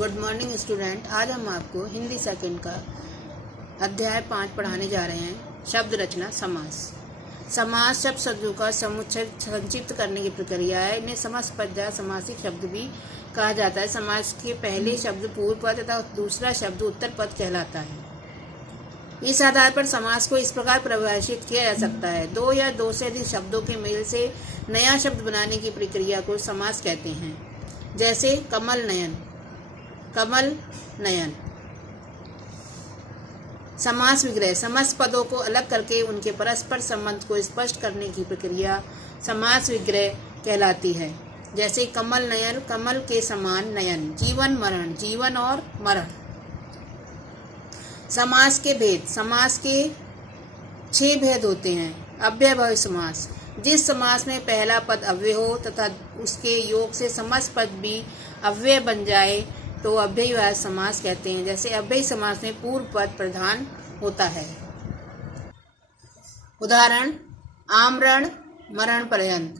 Good morning student. आज हम आपको हिंदी सेकंड का अध्याय 5 पढ़ाने जा रहे हैं। शब्द रचना समास। समास शब्द शब्दों का समुच्चय संक्षिप्त करने की प्रक्रिया है। इन्हें समासपद या समासिक शब्द भी कहा जाता है। समास के पहले शब्द पूर्व पद तथा दूसरा शब्द उत्तर पद कहलाता है। इस आधार पर समास को इस प्रकार परिभाषित किया जा सकता है: दो या दो से अधिक शब्दों के मेल से नया शब्द बनाने की प्रक्रिया को समास कहते हैं। जैसे कमल नयन, कमल नयन। समास विग्रह समस्त पदों को अलग करके उनके परस्पर संबंध को स्पष्ट करने की प्रक्रिया समास विग्रह कहलाती है। जैसे कमल नयन, कमल के समान नयन। जीवन मरण, जीवन और मरण। समास के भेद। समास के 6 भेद होते हैं। अव्ययभावी समास, जिस समास में पहला पद अव्यय हो तथा उसके योग से समस्त पद भी अव्यय बन जाए तो अव्ययवाची समास कहते हैं। जैसे अव्ययी समास में पूर्व पद प्रधान होता है। उदाहरण: आमरण मरण पर्यंत,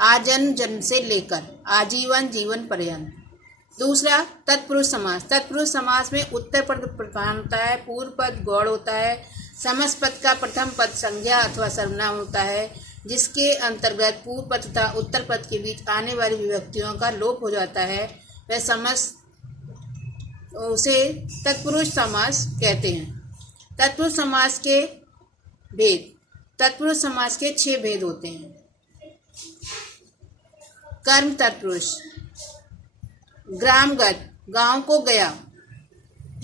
आजन्म जन्म से लेकर, आजीवन जीवन पर्यंत। दूसरा तत्पुरुष समास। तत्पुरुष समास में उत्तर पद प्रधान होता है, पूर्व पद गौड़ होता है, समस्त पद का प्रथम पद संज्ञा अथवा सर्वनाम होता है, जिसके अंतर्गत पूर्व पद तथा उत्तर पद के बीच आने वाली विभक्तियों का लोप हो जाता है। वह समस्त उसे तत्पुरुष समास कहते हैं। तत्पुरुष समास के भेद। तत्पुरुष समास के 6 भेद होते हैं। कर्म तत्पुरुष, ग्रामगत, गांव को गया।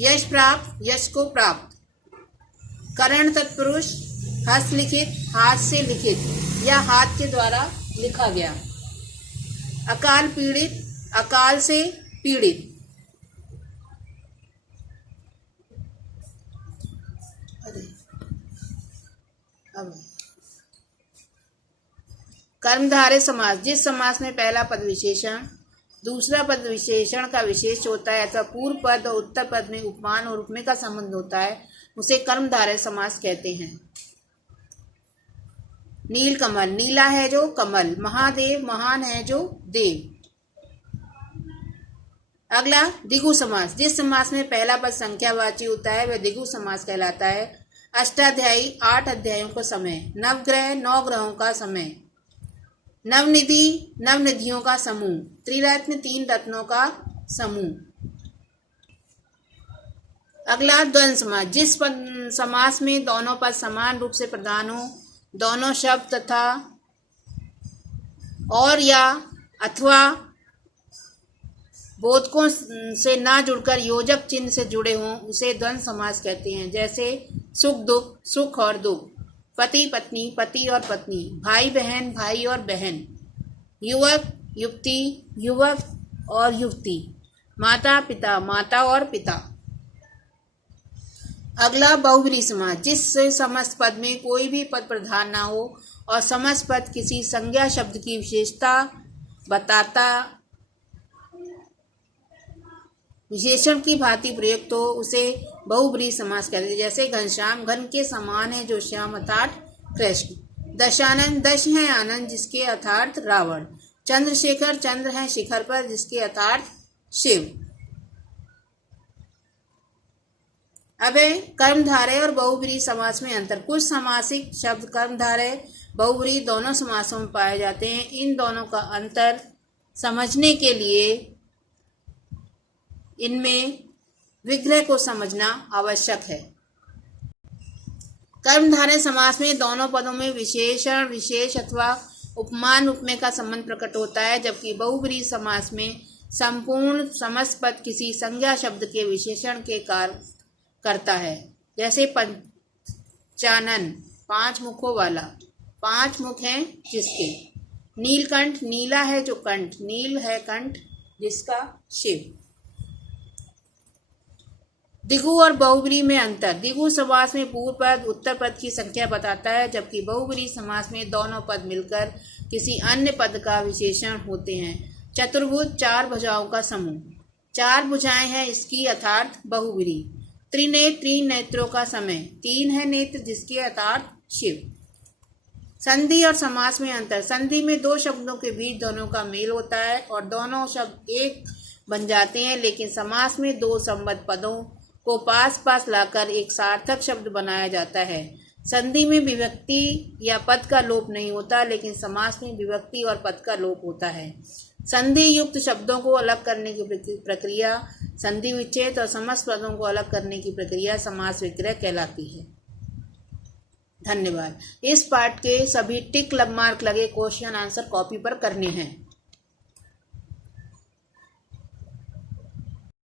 यश प्राप्त, यश को प्राप्त। करण तत्पुरुष, हस्तलिखित, हाथ से लिखित या हाथ के द्वारा लिखा गया। अकाल पीड़ित, अकाल से पीड़ित। कर्मधारय समास, जिस समास में पहला पद विशेषण दूसरा पद विशेषण का विशेष होता है अथवा पूर्व पद और उत्तर पद में उपमान और उपमेय का संबंध होता है, उसे कर्मधारय समास कहते हैं। नील कमल, नीला है जो कमल। महादेव, महान है जो देव। अगला द्विगु समास, जिस समास में पहला पद संख्यावाची होता है वह द्विगु समास कहलाता है। अष्टाध्यायी 8 अध्यायों का समय। नवग्रह 9 ग्रहों का समय। नवनिधि नवनिधियों का समूह। त्रिरत्न 3 रत्नों का समूह। अगला द्वंद्व समास, जिस समास में दोनों पद समान रूप से प्रधान हो, दोनों शब्द तथा और या अथवा बोधकों से ना जुड़कर योजक चिन्ह से जुड़े हों, उसे द्वंद्व समास कहते हैं। जैसे सुख दुख, सुख और दुख। पति पत्नी, पति और पत्नी। भाई बहन, भाई और बहन। युवक युवती, युवक और युवती। माता पिता, माता और पिता। अगला बहुब्रीहि समास, जिस समस्त पद में कोई भी पद प्रधान ना हो और समस्त पद किसी संज्ञा शब्द की विशेषता बताता विशेषण की भांति प्रयुक्त हो, उसे बहुब्रीहि समास कहते हैं। जैसे घनश्याम, घन के समान है जो श्याम अर्थात कृष्ण। दशानन, दश है आनंद जिसके अर्थात रावण। चंद्रशेखर, चंद्र है शिखर पर जिसके अर्थात शिव। अब कर्मधारय और बहुब्रीहि समास में अंतर। कुछ समासिक शब्द कर्मधारय बहुब्रीहि दोनों समासों में पाए जाते हैं। इन दोनों का अंतर समझने के लिए इनमें विग्रह को समझना आवश्यक है। कर्मधारय समास में दोनों पदों में विशेषण विशेष अथवा उपमान उपमेय का संबंध प्रकट होता है, जबकि बहुब्रीहि समास में संपूर्ण समस्त पद किसी संज्ञा शब्द के विशेषण के कार्य करता है। जैसे पंचानन, 5 मुखों वाला। 5 मुख हैं जिसके। नीलकंठ, नीला है जो कंठ। नील है कंठ जिसका शिव। द्विगु और बहुब्रीहि में अंतर। द्विगु समास में पूर्व पद उत्तर पद की संख्या बताता है, जबकि बहुब्रीहि समास में दोनों पद मिलकर किसी अन्य पद का विशेषण होते हैं। चतुर्भुज, 4 भुजाओं का समूह। 4 भुजाएं हैं इसकी अर्थात बहुब्रीहि। त्रिनेत्र, 3 नेत्रों का समय। 3 है नेत्र जिसके अर्थात शिव। संधि और समास में अंतर। संधि में 2 शब्दों के बीच दोनों का मेल होता है और दोनों शब्द एक बन जाते हैं, लेकिन समास में दो संबद्ध पदों को पास पास लाकर एक सार्थक शब्द बनाया जाता है। संधि में विभक्ति या पद का लोप नहीं होता, लेकिन समास में विभक्ति और पद का लोप होता है। संधि युक्त शब्दों को अलग करने की प्रक्रिया संधि विच्छेद और समस्त पदों को अलग करने की प्रक्रिया समास विक्रय कहलाती है। धन्यवाद। इस पाठ के सभी टिक मार्क लगे क्वेश्चन आंसर कॉपी पर करने हैं।